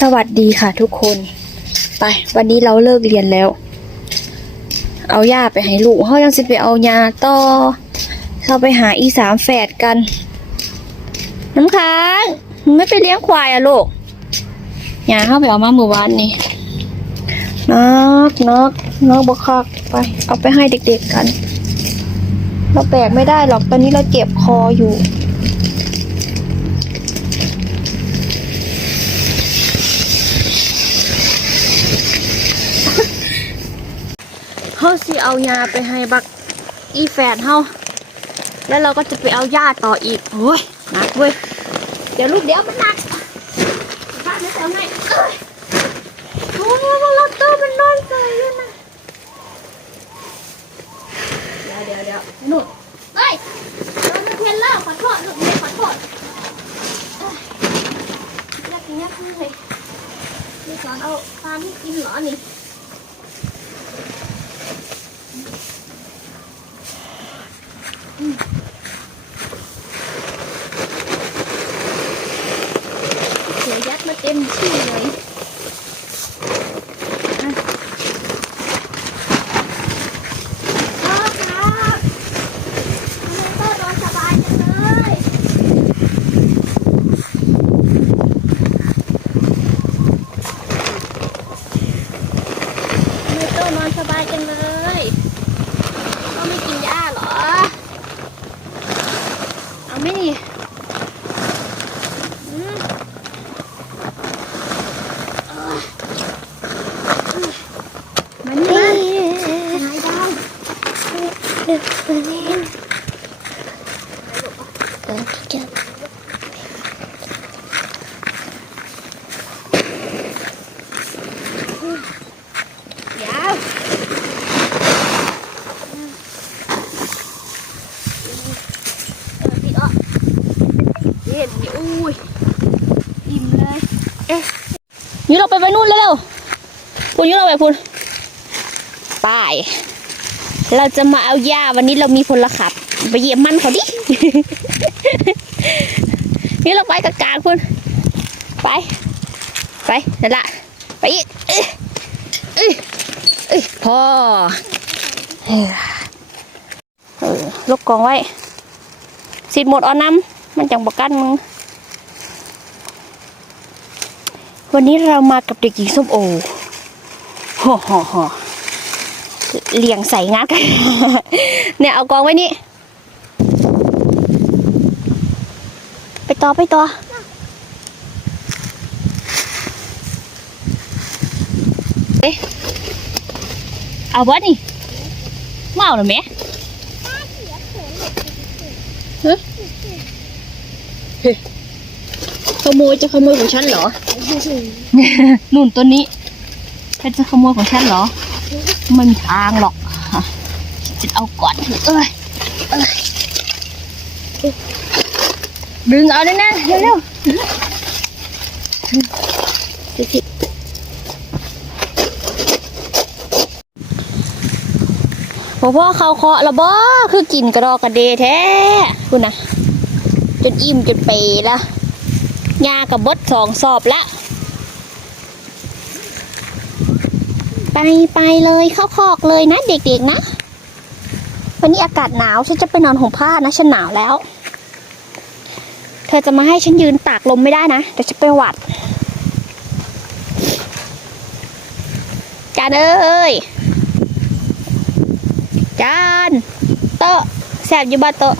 สวัสดีค่ะทุกคน ไป วันนี้เราเลิกเรียนแล้ว เอายาไปให้ลูกเขายังสิไปเอายาต่อเราไปหาอีสามแฝดกัน น้ำค้างไม่ไปเลี้ยงควายอะลูกยาเข้าไปเอามาเมื่อวานนี่นกนกนกบกคักไป เอาไปให้เด็กๆกัน เราแบกไม่ได้หรอกตอนนี้เราเจ็บคออยู่ สิเอายาไปให้บักอีแฟนเฮาแล้วเราก็จะไปเอายาต่ออีกโอ้ยหนักเว้ยเดี๋ยวลูกเดี๋ยวมันหนักบ้านไม่แต่ไงเอ้ยโอ้ยมันรถตู้มันนอนใส่เลยนะเดี๋ยวเดี๋ยวเดี๋ยวหนุนเฮ้ยเรามาเทนเลอร์ขอโทษลูกเมียขอโทษเอ้ยนักนักเลยนี่สอนเอาปลาที่กินเหรอนี่ เสือยัดมาเต็มที่เลยอะพ่อครับทำไมพ่อนอนสบายจังเลยทำไม โต้นอนสบายจังเลยพ่อไม่กินยาเหรอ เอาไหม่นี่อืมมันนี่หายดาวเดี๋ยวเออปิดออกเย็นนี่อุ้ยอิ่มเลย เอ๊ะ ยูเราไปไปนู่นแล้วเร็วพูนยูเราไปพูนไป้าย เราจะมาเอาหญ้าวันนี้เรามีพลขับ ไปเหยียบมันเขาดินี่เราไปกับกางคุณไป ไปนั่นละไปอีกเอ้ยเอ้ยเอ้ยพอเอ้ยเออลกกองไว้สิทธิ์หมดเอาน้ำมันจังบกันมึง วันนี้เรามากับเด็กหญิงส้มโอฮ่อฮ่อฮ่อเลี้ยงใส่งัด เนี่ยเอากองไว้นี่ ไปต่อไปต่อ เอ๊ะ เอาวะนี่มาเอาหรือไหมฮะเฮ้ยข โมยจะขโมยของฉันเหรอ นุ่นตัวนี้เธอจะขโมยของฉันเหรอไม่มีทางหรอกจะเอาก่อนเถอะเอ้ยเอ้ยดึงเอาเลยนะเร็วๆสิสิพ่อพ่อเขาเคาะและบ่คือกินกระดอกกระเดแท้คุณนะจนอิ่มจนเปย์ละ ยากับบดสองสอบละไปไปเลยเข้าคอกเลยนะเด็กๆนะ วันนี้อากาศหนาวฉันจะไปนอนห่มผ้านะฉันหนาวแล้ว เธอจะมาให้ฉันยืนตากลมไม่ได้นะเดี๋ยวฉันไปหวัดจานเอ้ยจานโตะแสบอยู่บ้าโตะ